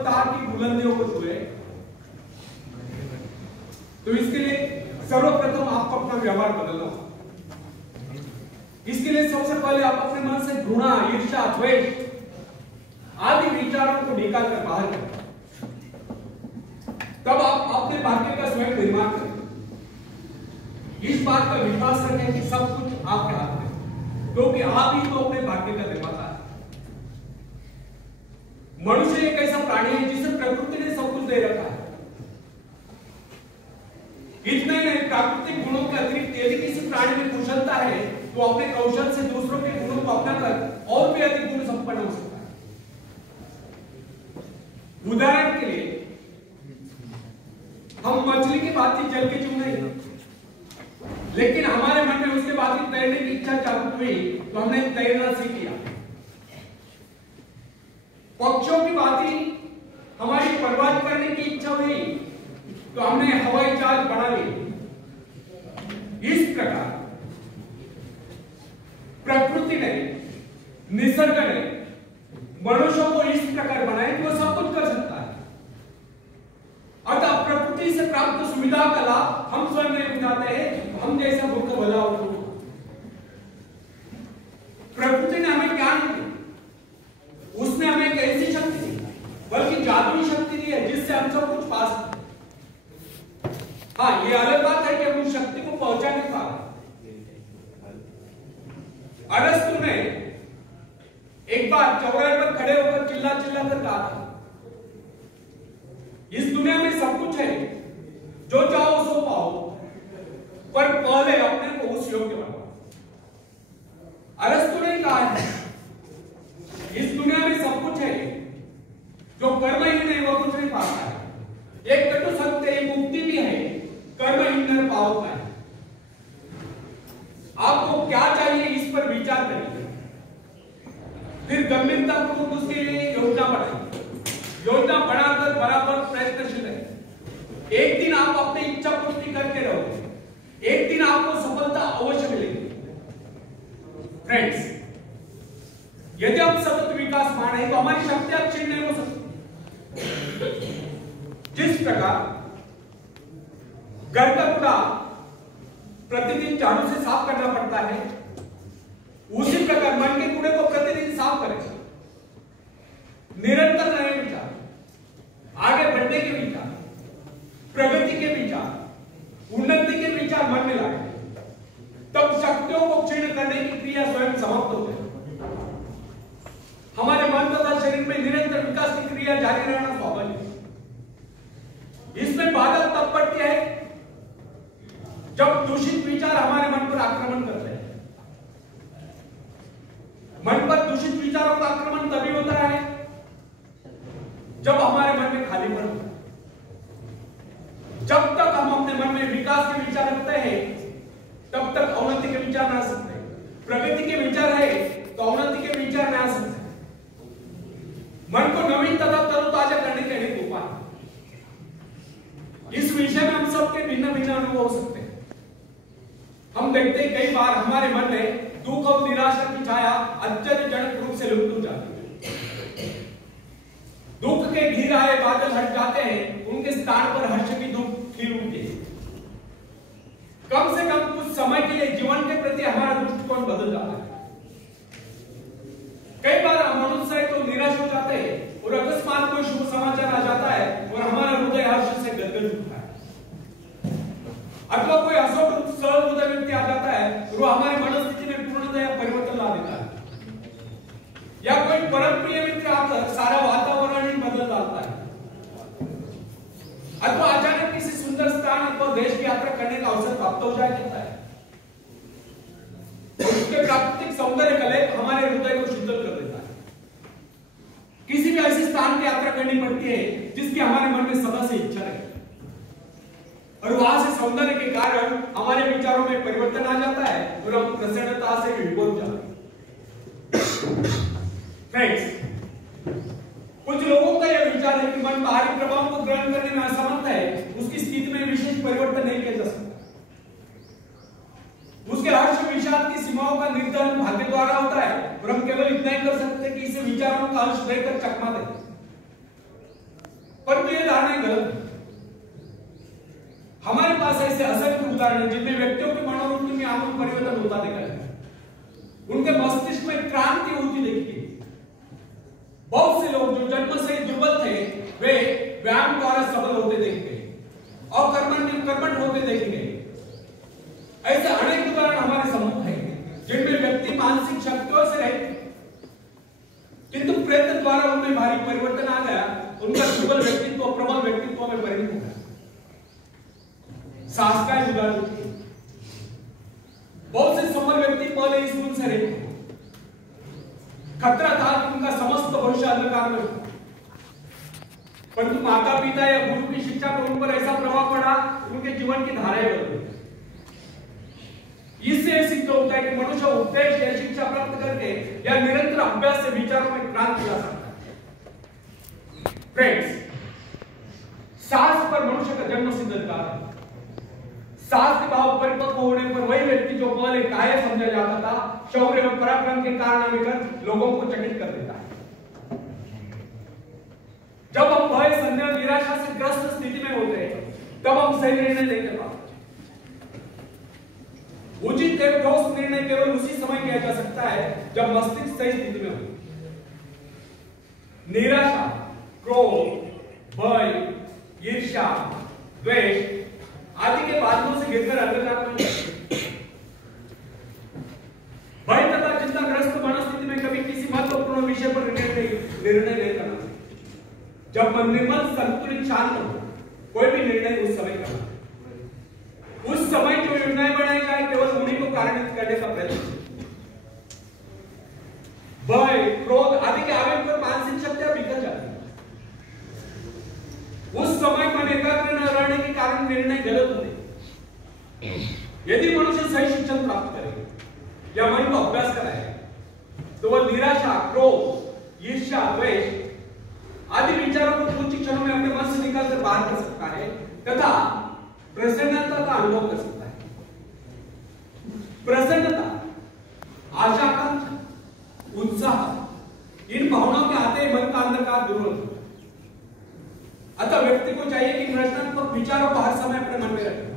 पर्वतार की बुलंदियों को छुए, तो इसके लिए सर्वप्रथम आपको अपना व्यवहार बदलना होगा। इसके लिए सबसे पहले आप अपने मन से घृणा, ईर्ष्या, द्वेष आदि विचारों को निकालकर बाहर करें। तब आप अपने भाग्य का स्वयं निर्माण करें। इस बात का विश्वास रखें कि सब कुछ आपके हाथ में, क्योंकि आप ही तो अपने भाग्य का निर्माता है। मनुष्य एक ऐसा प्राणी है जिसे प्रकृति ने सब कुछ दे रखा है। इतना ही नहीं, प्राकृतिक गुणों के अतिरिक्त यदि किसी प्राणी में कुशलता है तो अपने कौशल से दूसरों के गुणों को अपनाकर और भी अधिक गुण संपन्न हो सकता है। उदाहरण के लिए, हम मछली की भांति जल के जीव नहीं, लेकिन हमारे मन में उसके बाद तैरने की इच्छा जागृत हुई तो हमने तैरना सीख लिया। पक्षियों की भांति हमारी परवाह करने की इच्छा हुई तो हमने हवाई जहाज बना ली। इस प्रकार प्रकृति ने, निसर्ग ने मनुष्यों को इस प्रकार बनाया कि वो सब कुछ कर सकता है। अतः प्रकृति से प्राप्त सुविधा का लाभ हम स्वयं नहीं उठाते हैं, हम जैसा भूख भला हो। प्रकृति ने हमें क्या नहीं दी, उसने हमें एक ऐसी शक्ति दी, बल्कि जादुई शक्ति दी है जिससे हम सब कुछ पा सकते हैं। हाँ, ये अलग बात है कि हम उस शक्ति को पहुंचा नहीं पा रहे। अरस्तु ने एक बार चौराहे पर खड़े होकर चिल्ला चिल्ला कर कहा था, इस दुनिया में सब कुछ है, जो चाहो सो पाओ, पर पहले अपने को उस योग्य बनाओ। अरस्तु ने कहा है, इस दुनिया में सब कुछ है, जो कर्म ही नहीं वो कुछ नहीं पाता है। एक कटु सत्य मुक्ति भी है, कर्महीन पाओ है। आपको क्या चाहिए इस पर विचार करिए, फिर गंभीरतापूर्वक उसके लिए योजना बनाइए। योजना बनाकर बराबर प्रयत्नशील है। एक दिन आप अपनी इच्छा पूर्ति करके रहोगे, एक दिन आपको सफलता अवश्य मिलेगी। फ्रेंड्स, यदि हम सतत विकास माने तो हमारी शक्तियां क्षीण नहीं हो सकती। जिस प्रकार घर का कूड़ा प्रतिदिन झाड़ू से साफ करना पड़ता है, उसी प्रकार मन के कूड़े को प्रतिदिन साफ करें। निरंतर नए विचार, आगे बढ़ने के विचार, प्रगति के विचार, उन्नति के विचार मन में लाए, तब शक्तियों को क्षीण करने की क्रिया स्वयं समाप्त होती है। हमारे मन तथा शरीर में निरंतर विकास की क्रिया जारी रहना स्वाभाविक है। इसमें बाधा तब पड़ती है जब दूषित विचार हमारे मन पर आक्रमण करते हैं। मन पर दूषित विचारों का आक्रमण तभी होता है जब हमारे मन में खालीपन होता है। जब तक हम अपने मन में विकास के विचार रखते हैं, तब तक अवनति के विचार ना आ सकते। प्रगति के विचार है तो अवनति के विचार ना आ सकते। मन को नवीन तथा तरोताजा करने के अनेक उपाय। इस विषय में हम सबके भिन्न भिन्न अनुभव हो सकते हैं। हम देखते हैं कई बार हमारे मन में दुख और निराशा की छाया आश्चर्यजनक रूप से लुप्त हो जाती है। दुख के घिर आए बादल हट जाते हैं, उनके स्थान पर हर्ष की धूप खिल उठती है। कम से कम कुछ समय के लिए जीवन के प्रति हमारा दृष्टिकोण बदल जाता है। कई बार हम मनुष्य तो निराश हो जाते हैं और अकस्मात कोई शुभ समाचार आ जाता है और हमारा हृदय हर्ष से गदगद उठता है। अथवा कोई असोट सरल हृदय व्यक्ति आ जाता है और वो हमारी मनस्थिति में पूर्णतया परिवर्तन ला देता है। या कोई परम प्रिय मित्र आकर सारा वातावरण ही बदल डालता है। अथवा अचानक किसी सुंदर स्थान अथवा देश की यात्रा करने का अवसर प्राप्त हो जाता है। उसके प्राकृतिक सौंदर्य कलेप हमारे हृदय को शीतल कर देता है। किसी भी ऐसे स्थान की यात्रा करनी पड़ती है जिसकी हमारे मन में सदा से इच्छा रहे, और वहां से सौंदर्य के कारण हमारे विचारों में परिवर्तन आ जाता है और हम प्रसन्नता से विभोर जाते हैं। फ्रेंड्स, कुछ लोगों का यह विचार है कि मन बाहरी प्रभाव को ग्रहण करने में असमर्थ है, उसकी स्थिति में विशेष परिवर्तन नहीं किया जा सकता। उसके हर्ष विषाद की सीमाओं का निर्धारण भाग्य द्वारा होता है और हम केवल इतना ही कर सकते हैं कि इसे विचारों का हर्ष देकर चकमा दें। गलत है। हमारे पास ऐसे असंख्य उदाहरण हैं जिनमें व्यक्तियों की मनोवृत्ति में आमूल परिवर्तन होता देखा है, उनके मस्तिष्क में क्रांति होती देखी है। बहुत से लोग जो जन्म से दुर्बल थे वे व्यायाम द्वारा सबल होते देखे गए और कर्मठ होते देखे गए। ऐसे अनेक उदाहरण हमारे सम्मुख हैं जिनमें व्यक्ति मानसिक शक्तियों से रहे किंतु प्रयत्न द्वारा उनमें भारी परिवर्तन आ गया, उनका दुर्बल व्यक्तित्व प्रबल व्यक्तित्व में परिणत हो गया। साहस का उदाहरण, बहुत से सफल व्यक्ति पहले स्कूल से रहे, खतरा था कि उनका समस्त भविष्य अंधकार में, परंतु माता पिता या गुरु की शिक्षा पर उन पर ऐसा प्रभाव पड़ा, उनके जीवन की धाराएं बदल गई। इससे सिद्ध होता है कि मनुष्य उपदेश या शिक्षा प्राप्त करके या निरंतर अभ्यास से विचारों में क्रांति ला सकता है। फ्रेंड्स, साहस पर मनुष्य का जन्म सिद्ध अधिकार है। साहस के भाव परिपक्व होने पर वही व्यक्ति जो पहले कायर समझा जाता था, शौर्य और पराक्रम के कारनामे कर लोगों को चकित कर देता है। जब हम भय, संदेह और निराशा से ग्रस्त स्थिति में होते हैं, तब हम सही निर्णय नहीं कर पाते। उचित एवं ठोस निर्णय केवल उसी समय किया जा सकता है जब मस्तिष्क सही स्थिति में हो। निराशा, क्रोध, भय, ईर्ष्या, द्वेष आदि के बादलों से घिरकर अंधकार में भय तथा चिंताग्रस्त मनस्थिति में कभी किसी महत्वपूर्ण विषय पर निर्णय नहीं करना। जब मन निर्मल, संतुलित, शांत हो, कोई भी निर्णय उस समय करना। उस समय जो निर्णय बनाया जाए केवल उन्हीं को कारणित करने का प्रयत्न। भय, क्रोध आदि के आवेग पर मानसिक शक्तियां बिखर जाती है। उस समय मन एकाग्र न रहने के कारण निर्णय गलत होते। यदि मनुष्य सही शिक्षण प्राप्त करेगा या मन को अभ्यास कराएगा तो वह निराशा, क्रोध, ईर्ष्या, द्वेष आदि विचारों को कुछ क्षणों में अपने मन से निकालकर बाहर कर सकता है तथा प्रसन्नता का अनुभव कर सकता है। प्रसन्नता, आशाकांक्षा, उत्साह इन भावनाओं के आते ही मन का अंधकार दूर होता है। अतः व्यक्ति को चाहिए कि रचनात्मक विचारों को हर समय अपने मन में रखे।